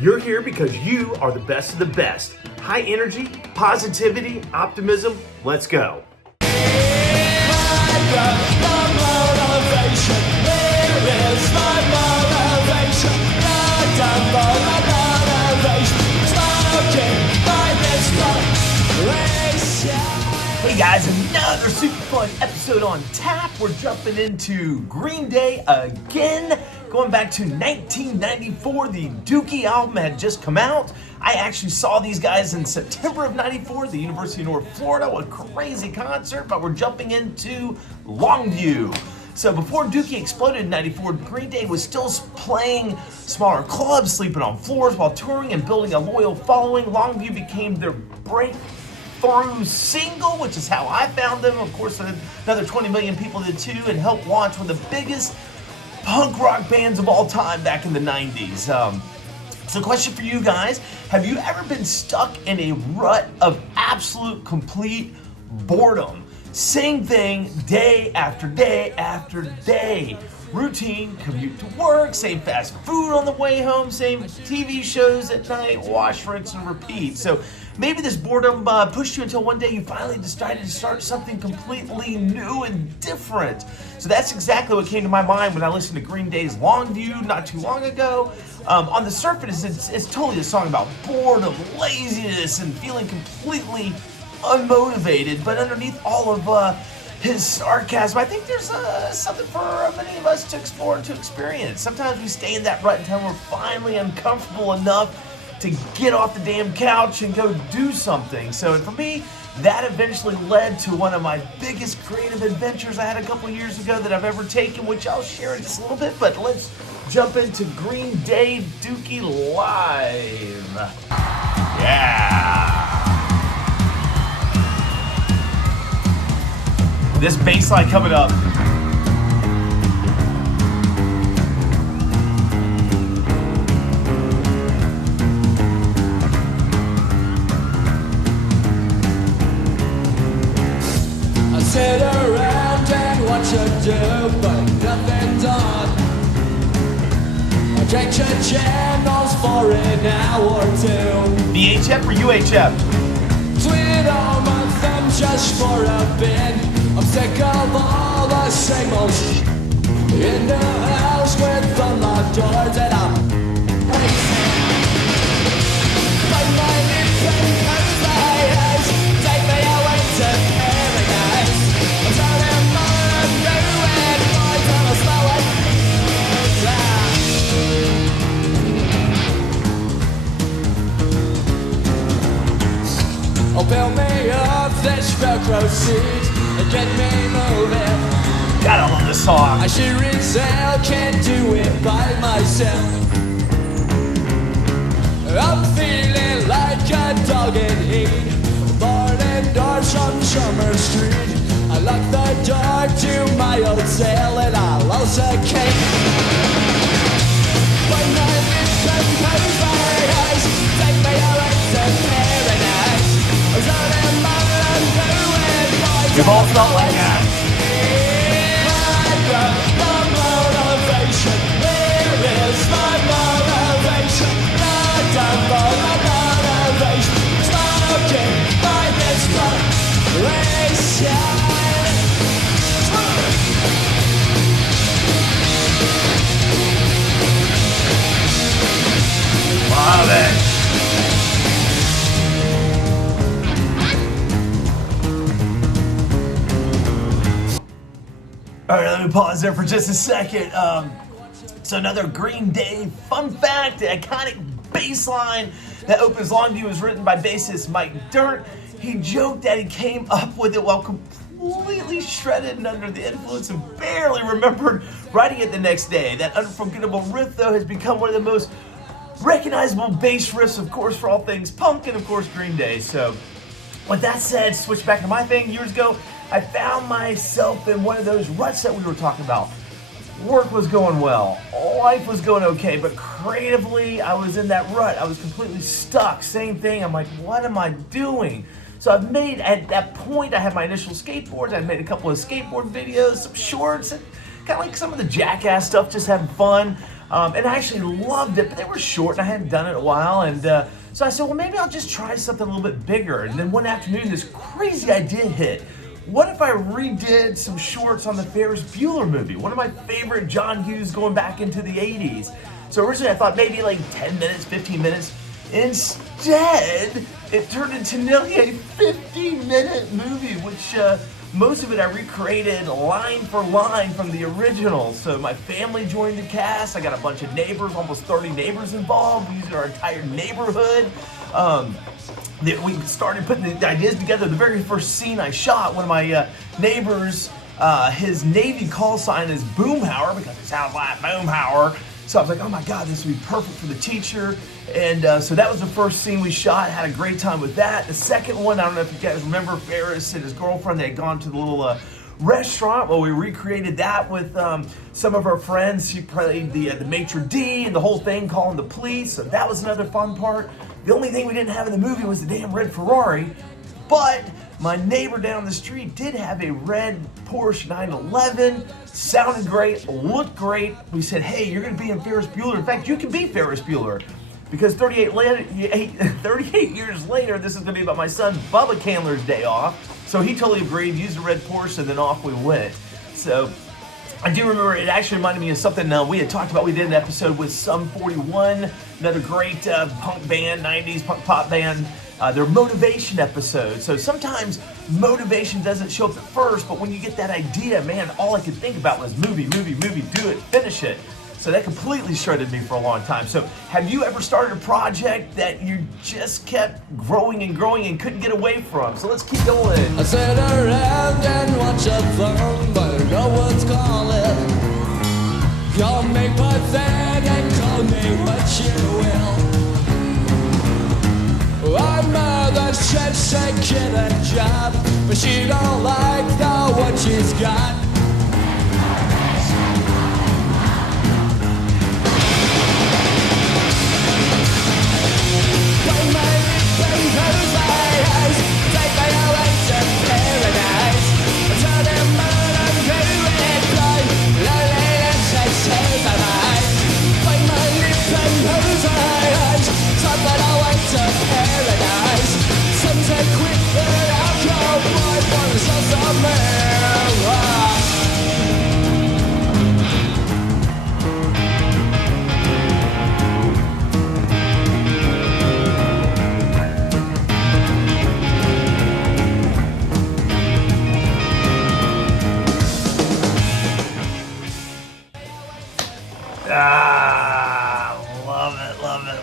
You're here because you are the best of the best. High energy, positivity, optimism. Let's go. Hey guys, another super fun episode on tap. We're jumping into Green Day again. Going back to 1994, the Dookie album had just come out. I actually saw these guys in September of 94 at the University of North Florida. What a crazy concert, but we're jumping into Longview. So before Dookie exploded in 94, Green Day was still playing smaller clubs, sleeping on floors while touring and building a loyal following. Longview became their breakthrough single, which is how I found them. Of course, another 20 million people did too, and helped launch one of the biggest punk rock bands of all time back in the 90s. So question for you guys, have you ever been stuck in a rut of absolute complete boredom? Same thing day after day after day. Routine, commute to work, same fast food on the way home, same TV shows at night, wash, rinse, and repeat. So maybe this boredom pushed you until one day you finally decided to start something completely new and different. So that's exactly what came to my mind when I listened to Green Day's Longview not too long ago. On the surface, it's totally a song about boredom, laziness, and feeling completely unmotivated, but underneath all of his sarcasm, I think there's something for many of us to explore and to experience. Sometimes we stay in that rut until we're finally uncomfortable enough to get off the damn couch and go do something. So for me, that eventually led to one of my biggest creative adventures I had a couple years ago that I've ever taken, which I'll share in just a little bit, but let's jump into Green Day Dookie Live. Yeah. This bass line coming up. I sit around and watch you do, but nothing done. I change your channels for an hour or two. VHF or UHF? Twiddle my thumb just for a bit. I'm sick of all the same old shit. In the house with unlocked doors and I'm pacing. Bite my lips and close my eyes. Take me away to paradise. I'm turning more new and boys on a slow and oh, build me up this Velcro seat. Get me moving. God, I love this song. I sure as hell can't do it by myself. I'm feeling like a dog in heat. Barred doors on Summer Street. I lock the door to my hotel and I'll also cake. But my lips and close my eyes. Take me away to paradise. I'm turning my life We've all felt like that. I got the motivation. Where is my motivation? Not done for my motivation. Smoking my inspiration. Love it. All right, let me pause there for just a second. So another Green Day fun fact, the iconic bass line that opens Longview was written by bassist Mike Dirnt. He joked that he came up with it while completely shredded and under the influence and barely remembered writing it the next day. That unforgettable riff, though, has become one of the most recognizable bass riffs, of course, for all things punk and, of course, Green Day. So with that said, switch back to my thing. Years ago, I found myself in one of those ruts that we were talking about. Work was going well, life was going okay, but creatively, I was in that rut. I was completely stuck. Same thing. I'm like, what am I doing? So I've made, at that point, I had my initial skateboards. I've made a couple of skateboard videos, some shorts, and kind of like some of the jackass stuff, just having fun. and I actually loved it, but they were short and I hadn't done it in a while, and so I said, well, maybe I'll just try something a little bit bigger. And then one afternoon, this crazy idea hit. What if I redid some shorts on the Ferris Bueller movie? One of my favorite John Hughes going back into the 80s. So originally I thought maybe like 10 minutes, 15 minutes. Instead, it turned into nearly a 50-minute movie, which most of it I recreated line for line from the original. So my family joined the cast. I got a bunch of neighbors, almost 30 neighbors involved. We used our entire neighborhood. We started putting the ideas together. The very first scene I shot, one of my neighbors, his Navy call sign is Boomhauer because it sounds like Boomhauer. So I was like, oh my God, this would be perfect for the teacher. And so that was the first scene we shot. Had a great time with that. The second one, I don't know if you guys remember Ferris and his girlfriend. They had gone to the little restaurant. Well, we recreated that with some of our friends. She played the maitre d' and the whole thing, calling the police. So that was another fun part. The only thing we didn't have in the movie was the damn red Ferrari. But my neighbor down the street did have a red Porsche 911. Sounded great, looked great. We said, hey, you're going to be in Ferris Bueller. In fact, you can be Ferris Bueller. Because 38 years later, this is going to be about my son Bubba Candler's day off. So he totally agreed, used the red Porsche, and then off we went. So I do remember it actually reminded me of something we had talked about. We did an episode with Sum 41, another great punk band, 90s punk pop band. Their motivation episode. So sometimes motivation doesn't show up at first, but when you get that idea, man, all I could think about was movie, do it, finish it. So that completely shredded me for a long time. So have you ever started a project that you just kept growing and growing and couldn't get away from? So let's keep going. I sit around and watch a film, but no one's calling. Call me pathetic and call me what you will. My mother said she get a job, but she don't like the what she's got. When my lips close my eyes, take me away to paradise. Turn them moon and blue and blind, loneliness takes over my eyes. When my lips close my eyes, something away to paradise. Some say quit, but I'll go. My one is also marijuana.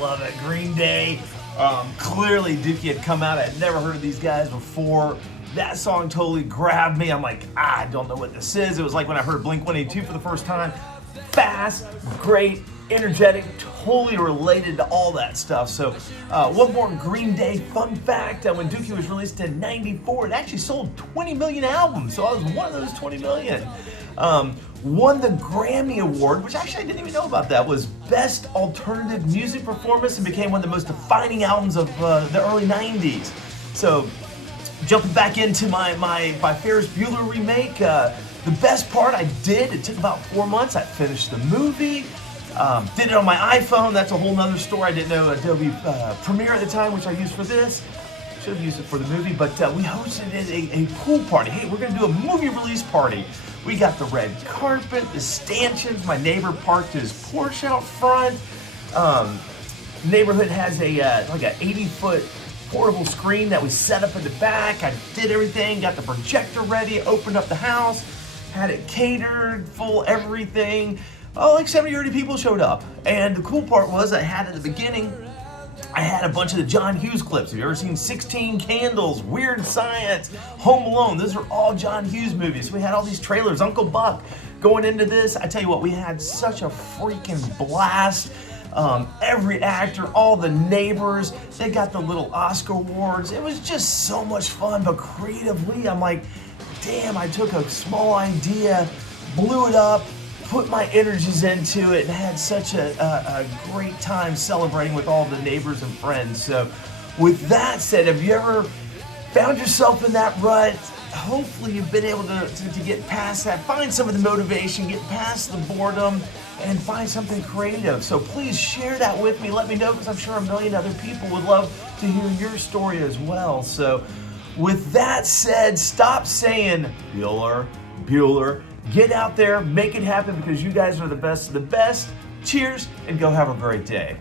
Love it. Green Day. Clearly Dookie had come out. I had never heard of these guys before. That song totally grabbed me. I'm like, I don't know what this is. It was like when I heard Blink-182 for the first time. Fast, great, energetic, totally related to all that stuff. So one more Green Day fun fact. When Dookie was released in '94, it actually sold 20 million albums. So I was one of those 20 million. Won the Grammy Award, which actually I didn't even know about that, was Best Alternative Music Performance and became one of the most defining albums of the early 90s. So jumping back into my Ferris Bueller remake, the best part I did, it took about 4 months. I finished the movie, did it on my iPhone. That's a whole nother story. I didn't know Adobe Premiere at the time, which I used for this. Should have used it for the movie, but we hosted a pool party. Hey, we're gonna do a movie release party. We got the red carpet, the stanchions. My neighbor parked his Porsche out front. Neighborhood has like an 80-foot portable screen that we set up in the back. I did everything, got the projector ready, opened up the house, had it catered, full everything. Oh, like 70 or 80 people showed up. And the cool part was I had at the beginning, I had a bunch of the John Hughes clips. Have you ever seen 16 Candles, Weird Science, Home Alone? Those are all John Hughes movies. We had all these trailers, Uncle Buck. Going into this, I tell you what, we had such a freaking blast. Every actor, all the neighbors, they got the little Oscar awards. It was just so much fun, but creatively, I'm like, damn, I took a small idea, blew it up, put my energies into it, and had such a great time celebrating with all the neighbors and friends. So with that said, have you ever found yourself in that rut hopefully you've been able to get past that, find some of the motivation, get past the boredom, and find something creative. So please share that with me. Let me know, because I'm sure a million other people would love to hear your story as well. So with that said, stop saying Bueller, Bueller. Get out there, make it happen, because you guys are the best of the best. Cheers, and go have a great day.